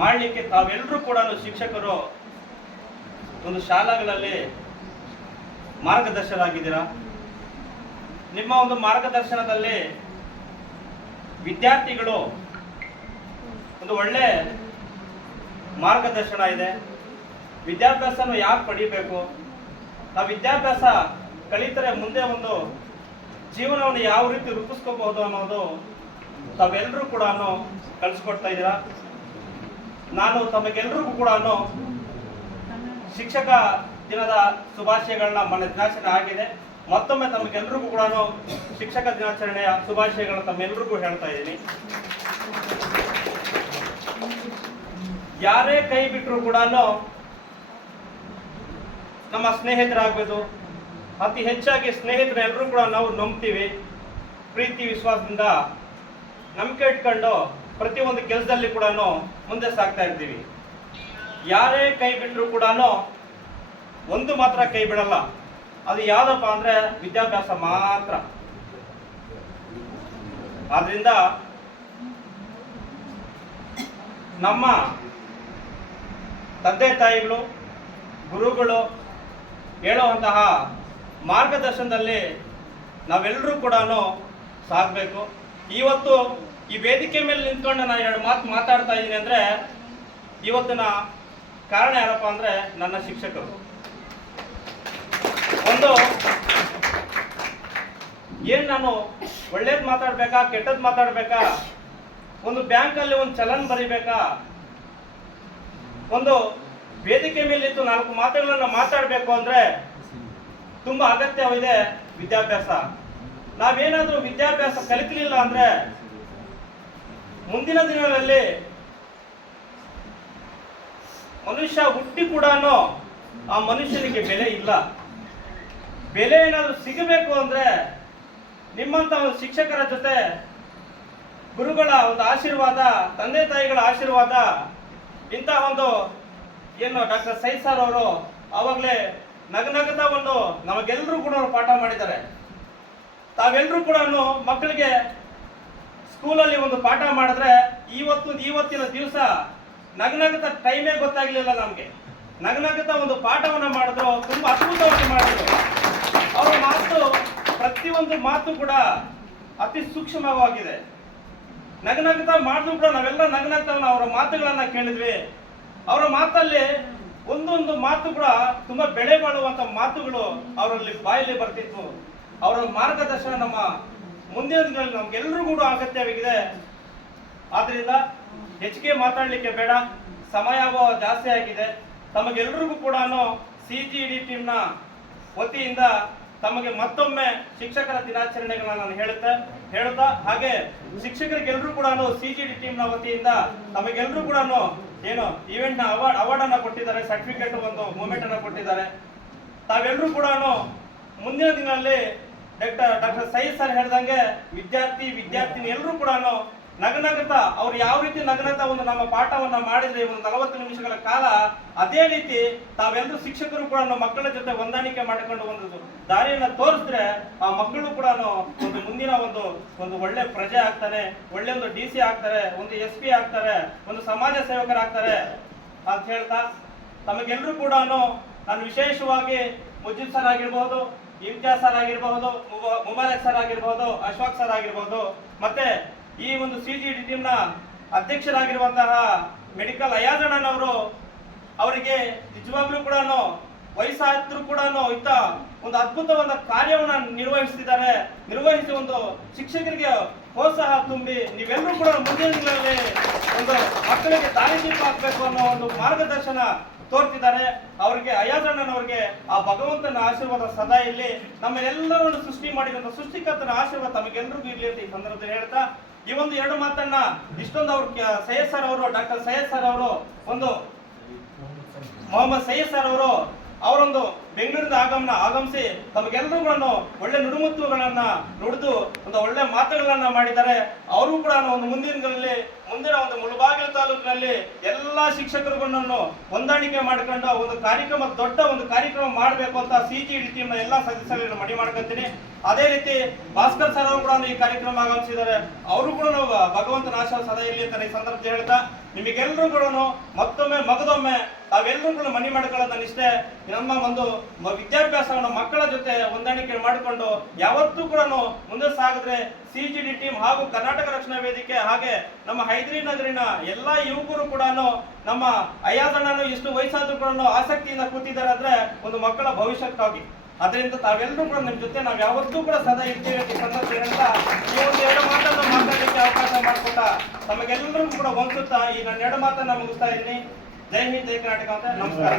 ಮಾಡಲಿಕ್ಕೆ ತಾವೆಲ್ಲರೂ ಕೂಡ ಶಿಕ್ಷಕರು ಒಂದು ಶಾಲೆಗಳಲ್ಲಿ ಮಾರ್ಗದರ್ಶನಾಗಿದ್ದೀರಾ ನಿಮ್ಮ ಒಂದು ಮಾರ್ಗದರ್ಶನದಲ್ಲಿ ವಿದ್ಯಾರ್ಥಿಗಳು ಒಂದು ಒಳ್ಳೆ ಮಾರ್ಗದರ್ಶನ ಇದೆ. ವಿದ್ಯಾಭ್ಯಾಸನ ಯಾಕೆ ಪಡಿಬೇಕು? ಆ ವಿದ್ಯಾಭ್ಯಾಸ ಕಲಿತರೆ ಮುಂದೆ ಒಂದು ಜೀವನವನ್ನು ಯಾವ ರೀತಿ ರೂಪಿಸ್ಕೋಬಹುದು ಅನ್ನೋದು ತಾವೆಲ್ಲರೂ ಕೂಡ ಕಲಿಸ್ಕೊಡ್ತಾ ಇದ್ದೀರಾ? ನಾನು ತಮಗೆಲ್ಲರಿಗೂ ಕೂಡ ಶಿಕ್ಷಕ ದಿನದ ಶುಭಾಶಯಗಳನ್ನ ಮನೆ ದಿನಾಚರಣೆ ಆಗಿದೆ. ಮತ್ತೊಮ್ಮೆ ತಮಗೆಲ್ಲರಿಗೂ ಕೂಡ ಶಿಕ್ಷಕ ದಿನಾಚರಣೆಯ ಶುಭಾಶಯಗಳನ್ನ ತಮ್ಮೆಲ್ಲರಿಗೂ ಹೇಳ್ತಾ ಇದ್ದೀನಿ. ಯಾರೇ ಕೈ ಬಿಟ್ಟರು ಕೂಡ ನಮ್ಮ ಸ್ನೇಹಿತರಾಗ್ಬೋದು, ಅತಿ ಹೆಚ್ಚಾಗಿ ಸ್ನೇಹಿತರೆಲ್ಲರೂ ಕೂಡ ನಾವು ನಂಬ್ತೀವಿ. ಪ್ರೀತಿ, ವಿಶ್ವಾಸದಿಂದ ನಂಬಿಕೆ ಇಟ್ಕೊಂಡು ಪ್ರತಿಯೊಂದು ಕೆಲಸದಲ್ಲಿ ಕೂಡ ಮುಂದೆ ಸಾಗ್ತಾ ಇರ್ತೀವಿ. ಯಾರೇ ಕೈ ಬಿಟ್ಟರು ಕೂಡ ಒಂದು ಮಾತ್ರ ಕೈ ಬಿಡಲ್ಲ. ಅದು ಯಾವ್ದಪ್ಪ ಅಂದ್ರೆ ವಿದ್ಯಾಭ್ಯಾಸ ಮಾತ್ರ. ಆದ್ರಿಂದ ನಮ್ಮ ತಂದೆ ತಾಯಿಗಳು, ಗುರುಗಳು ಹೇಳುವಂತಹ ಮಾರ್ಗದರ್ಶನದಲ್ಲಿ ನಾವೆಲ್ಲರೂ ಕೂಡ ಸಾಗಬೇಕು. ಇವತ್ತು ಈ ವೇದಿಕೆ ಮೇಲೆ ನಿಂತ್ಕೊಂಡು ನಾನು ಎರಡು ಮಾತು ಮಾತಾಡ್ತಾ ಇದ್ದೀನಿ ಅಂದರೆ, ಇವತ್ತಿನ ಕಾರಣ ಯಾರಪ್ಪ ಅಂದರೆ ನನ್ನ ಶಿಕ್ಷಕರು. ಒಂದು, ಏನು ನಾನು ಒಳ್ಳೇದು ಮಾತಾಡ್ಬೇಕಾ ಕೆಟ್ಟದ್ದು ಮಾತಾಡ್ಬೇಕಾ, ಒಂದು ಬ್ಯಾಂಕಲ್ಲಿ ಒಂದು ಚಲನ್ ಬರಿಬೇಕಾ? ಒಂದು ವೇದಿಕೆ ಮೇಲೆ ನಿಂತು ನಾಲ್ಕು ಮಾತುಗಳನ್ನು ಮಾತಾಡಬೇಕು ಅಂದ್ರೆ ತುಂಬಾ ಅಗತ್ಯವಿದೆ ವಿದ್ಯಾಭ್ಯಾಸ. ನಾವೇನಾದ್ರೂ ವಿದ್ಯಾಭ್ಯಾಸ ಕಲಿತಲಿಲ್ಲ ಅಂದ್ರೆ ಮುಂದಿನ ದಿನಗಳಲ್ಲಿ ಮನುಷ್ಯ ಹುಟ್ಟಿ ಕೂಡ ಆ ಮನುಷ್ಯನಿಗೆ ಬೆಲೆ ಇಲ್ಲ. ಬೆಲೆ ಏನಾದರೂ ಸಿಗಬೇಕು ಅಂದ್ರೆ ನಿಮ್ಮಂತ ಒಂದು ಶಿಕ್ಷಕರ ಜೊತೆ ಗುರುಗಳ ಒಂದು ಆಶೀರ್ವಾದ, ತಂದೆ ತಾಯಿಗಳ ಆಶೀರ್ವಾದ, ಇಂತಹ ಒಂದು ಏನು ಡಾಕ್ಟರ್ ಸೈ ಸರ್ ಅವರು ಅವಾಗಲೇ ನಗನಗತ ಒಂದು ನಮಗೆಲ್ಲರೂ ಕೂಡ ಪಾಠ ಮಾಡಿದ್ದಾರೆ. ತಾವೆಲ್ಲರೂ ಕೂಡ ಮಕ್ಕಳಿಗೆ ಸ್ಕೂಲಲ್ಲಿ ಒಂದು ಪಾಠ ಮಾಡಿದ್ರೆ ಇವತ್ತು ಇವತ್ತಿನ ದಿವಸ ನಗನಗತ ಟೈಮೇ ಗೊತ್ತಾಗ್ಲಿಲ್ಲ ನಮಗೆ. ನಗನಗತ ಒಂದು ಪಾಠವನ್ನ ಮಾಡಿದ್ರು, ತುಂಬಾ ಅದ್ಭುತವಾಗಿ ಮಾಡಿದ್ರು. ಅವರ ಮಾತು, ಪ್ರತಿಯೊಂದು ಮಾತು ಕೂಡ ಅತಿ ಸೂಕ್ಷ್ಮವಾಗಿದೆ. ನಗನಗತ ಮಾಡಿದ್ರು ಕೂಡ ನಾವೆಲ್ಲ ನಗನಗತ ಅವರ ಮಾತುಗಳನ್ನ ಕೇಳಿದ್ವಿ. ಅವರ ಮಾತಲ್ಲಿ ಒಂದೊಂದು ಮಾತು ಕೂಡ ತುಂಬಾ ಬೆಳೆ ಬಾಳುವಂತ ಮಾತುಗಳು ಅವರಲ್ಲಿ ಬಾಯಲ್ಲಿ ಬರ್ತಿತ್ತು. ಅವರ ಮಾರ್ಗದರ್ಶನ ನಮ್ಮ ಮುಂದಿನ ದಿನಗಳಲ್ಲಿ ನಮ್ಗೆಲ್ಲರೂ ಕೂಡ ಅಗತ್ಯವಾಗಿದೆ. ಆದ್ರಿಂದ ಹೆಚ್ಚಿಗೆ ಮಾತಾಡ್ಲಿಕ್ಕೆ ಬೇಡ. ಸಮಯ ಜಾಸ್ತಿ ಆಗಿದೆ. ತಮಗೆಲ್ಲರಿಗೂ ಕೂಡ ಸಿ ಜಿ ಡಿ ಟೀಮ್ನ ವತಿಯಿಂದ ತಮಗೆ ಮತ್ತೊಮ್ಮೆ ಶಿಕ್ಷಕರ ದಿನಾಚರಣೆಗಳನ್ನ ನಾನು ಹೇಳುತ್ತೆ, ಹೇಳುತ್ತಾ, ಹಾಗೆ ಶಿಕ್ಷಕರಿಗೆಲ್ಲರೂ ಕೂಡ ಸಿ ಜಿ ಡಿ ಟೀಮ್ನ ವತಿಯಿಂದ ತಮಗೆಲ್ಲರೂ ಕೂಡ ಏನು ಈವೆಂಟ್ನ ಅವಾರ್ಡ್ ಅವಾರ್ಡ್ ಅನ್ನ ಕೊಟ್ಟಿದ್ದಾರೆ ಸರ್ಟಿಫಿಕೇಟ್ ಒಂದು ಮೂಮೆಂಟ್ ಅನ್ನ ಕೊಟ್ಟಿದ್ದಾರೆ. ತಾವೆಲ್ಲರೂ ಕೂಡ ಮುಂದಿನ ದಿನದಲ್ಲಿ ಡಾಕ್ಟರ್ ಡಾಕ್ಟರ್ ಸೈಯದ್ ಸರ್ ಹೇಳ್ದಂಗೆ ವಿದ್ಯಾರ್ಥಿ, ವಿದ್ಯಾರ್ಥಿನಿ ಎಲ್ಲರೂ ಕೂಡ ನಗನಗತ, ಅವ್ರು ಯಾವ ರೀತಿ ನಗನಗತ ಒಂದು ನಮ್ಮ ಪಾಠವನ್ನ ಮಾಡಿದ್ರೆ ಒಂದು ನಲವತ್ತು ನಿಮಿಷಗಳ ಕಾಲ, ಅದೇ ರೀತಿ ತಾವೆಲ್ಲರೂ ಶಿಕ್ಷಕರು ಕೂಡ ಮಕ್ಕಳ ಜೊತೆ ಹೊಂದಾಣಿಕೆ ಮಾಡಿಕೊಂಡು ಒಂದು ದಾರಿಯನ್ನ ತೋರಿಸಿದ್ರೆ ಆ ಮಕ್ಕಳು ಕೂಡ ಒಂದು ಮುಂದಿನ ಒಂದು ಒಂದು ಒಳ್ಳೆ ಪ್ರಜೆ ಆಗ್ತಾನೆ ಒಳ್ಳೆ ಒಂದು ಡಿ ಸಿ ಆಗ್ತಾರೆ, ಒಂದು ಎಸ್ ಪಿ ಆಗ್ತಾರೆ, ಒಂದು ಸಮಾಜ ಸೇವಕರಾಗ್ತಾರೆ ಅಂತ ಹೇಳ್ತಾ ತಮಗೆಲ್ಲರೂ ಕೂಡ ನಾನು ವಿಶೇಷವಾಗಿ ಮುಜಿದ್ ಸರ್ ಆಗಿರ್ಬೋದು ಇಮ್ತಿಯಾಜ್ ಸರ್ ಆಗಿರಬಹುದು ಮುಬಾರಕ್ ಸರ್ ಆಗಿರಬಹುದು ಅಶೋಕ್ ಸರ್ ಆಗಿರಬಹುದು, ಮತ್ತೆ ಈ ಒಂದು ಸಿ ಜಿ ಡಿ ಟೀಮ್ನ ಅಧ್ಯಕ್ಷರಾಗಿರುವಂತಹ ಮೆಡಿಕಲ್ ಅವರು ಅವರಿಗೆ ನಿಜವಾಗ್ಲೂ ಕೂಡ ವಯಸ್ಸಾದ್ರು ಕೂಡ ಇಂಥ ಒಂದು ಅದ್ಭುತವಾದ ಕಾರ್ಯವನ್ನು ನಿರ್ವಹಿಸ್ತಿದ್ದಾರೆ. ನಿರ್ವಹಿಸಿ ಒಂದು ಶಿಕ್ಷಕರಿಗೆ ಪ್ರೋತ್ಸಾಹ ತುಂಬಿ ನೀವೆಲ್ಲರೂ ಕೂಡ ಮುಂದಿನ ದಿನಗಳಲ್ಲಿ ಒಂದು ಮಕ್ಕಳಿಗೆ ದಾರಿದೀಪ ಹಾಕಬೇಕು ಅನ್ನೋ ಒಂದು ಮಾರ್ಗದರ್ಶನ ತೋರ್ತಿದ್ದಾರೆ. ಅವರಿಗೆ ಅಯ್ಯಾಜಣ್ಣನವರಿಗೆ ಆ ಭಗವಂತನ ಆಶೀರ್ವಾದ ಸದಾ ಇಲ್ಲಿ ನಮ್ಮನ್ನೆಲ್ಲರನ್ನು ಸೃಷ್ಟಿ ಮಾಡಿದಂತ ಸೃಷ್ಟಿಕರ್ತನ ಆಶೀರ್ವಾದ ತಮಗೆಲ್ಲರಿಗೂ ಇರಲಿ ಅಂತ ಈ ಸಂದರ್ಭದಲ್ಲಿ ಹೇಳ್ತಾ, ಈ ಒಂದು ಎರಡು ಮಾತನ್ನ ಇಷ್ಟೊಂದು ಅವ್ರ ಸೈಯದ್ ಸರ್ ಅವರು, ಡಾಕ್ಟರ್ ಸೈಯದ್ ಸರ್ ಅವರು ಒಂದು ಮೊಹಮ್ಮದ್ ಸೈಯದ್ ಸರ್ ಅವರು ಅವರೊಂದು ಬೆಂಗಳೂರಿಂದ ಆಗಮನ ಆಗಮಿಸಿ ತಮಗೆಲ್ಲರೂ ಒಳ್ಳೆ ನುಡಿಮುತ್ತುಗಳನ್ನ ನುಡಿದು ಒಂದು ಒಳ್ಳೆ ಮಾತುಗಳನ್ನ ಮಾಡಿದ್ದಾರೆ. ಅವರು ಕೂಡ ಒಂದು ಮುಂದಿನ ದಿನಗಳಲ್ಲಿ ಮುಂದಿನ ಒಂದು ಮುಳಬಾಗಿಲು ತಾಲೂಕಿನಲ್ಲಿ ಎಲ್ಲಾ ಶಿಕ್ಷಕರುಗಳನ್ನು ಹೊಂದಾಣಿಕೆ ಮಾಡ್ಕೊಂಡು ಒಂದು ಕಾರ್ಯಕ್ರಮ ದೊಡ್ಡ ಒಂದು ಕಾರ್ಯಕ್ರಮ ಮಾಡಬೇಕು ಅಂತ ಸಿ ಜಿ ಟೀಮ್ನ ಎಲ್ಲಾ ಸದಸ್ಯರನ್ನು ಮಡಿ ಮಾಡ್ಕೊಂತೀನಿ. ಅದೇ ರೀತಿ ಭಾಸ್ಕರ್ ಸರ್ ಕೂಡ ಈ ಕಾರ್ಯಕ್ರಮ ಆಗಮಿಸಿದ್ದಾರೆ. ಅವರು ಕೂಡ ನಾವು ಭಗವಂತನ ನಾಶ ಸದಾ ಇಲ್ಲಿ ಅಂತ ಈ ಸಂದರ್ಭ ಹೇಳ್ತಾ, ನಿಮಗೆಲ್ಲರೂ ಕೂಡ ಮತ್ತೊಮ್ಮೆ, ಮಗದೊಮ್ಮೆ ತಾವೆಲ್ಲರೂ ಕೂಡ ಮನಿ ಮಾಡ್ಕೊಳ್ಳೋದನ್ನ ಇಷ್ಟೇ ನಮ್ಮ ಒಂದು ವಿದ್ಯಾಭ್ಯಾಸವನ್ನು ಮಕ್ಕಳ ಜೊತೆ ಹೊಂದಾಣಿಕೆ ಮಾಡಿಕೊಂಡು ಯಾವತ್ತೂ ಕೂಡ ಮುಂದೆ ಸಾಗಿದ್ರೆ ಸಿ ಜಿ ಡಿ ಟೀಮ್ ಹಾಗೂ ಕರ್ನಾಟಕ ರಕ್ಷಣಾ ವೇದಿಕೆ ಹಾಗೆ ನಮ್ಮ ಹೈದರಿ ನಗರಿನ ಎಲ್ಲಾ ಯುವಕರು ಕೂಡ ನಮ್ಮ ಅಯ್ಯಾದಣ್ಣನು ಇಷ್ಟು ವಯಸ್ಸಾದ್ರೂ ಕೂಡ ಆಸಕ್ತಿಯಿಂದ ಕೂತಿದ್ದಾರೆ ಅಂದ್ರೆ ಒಂದು ಮಕ್ಕಳ ಭವಿಷ್ಯಕ್ಕಾಗಿ. ಅದರಿಂದ ತಾವೆಲ್ಲರೂ ಕೂಡ ನಿಮ್ಮ ಜೊತೆ, ನಾವು ಯಾವತ್ತೂ ಕೂಡ ಸದಾ ಇರ್ತೀವಿ ಅಂತ ಈ ಏನಂತ ಈ ಒಂದು ಎರಡು ಮಾತನ್ನು ಮಾತಾಡಲಿಕ್ಕೆ ಅವಕಾಶ ಮಾಡಿಕೊಟ್ಟ ತಮಗೆಲ್ಲರಿಗೂ ಕೂಡ ವಂಚುತ್ತಾ ಈ ನನ್ನ ಎರಡು ಮಾತನ್ನ ಮುಗಿಸ್ತಾ ಇದ್ದೀನಿ. ಜೈ ಹಿಂದ್, ಜೈ ಕರ್ನಾಟಕ ಅಂತ ನಮಸ್ಕಾರ.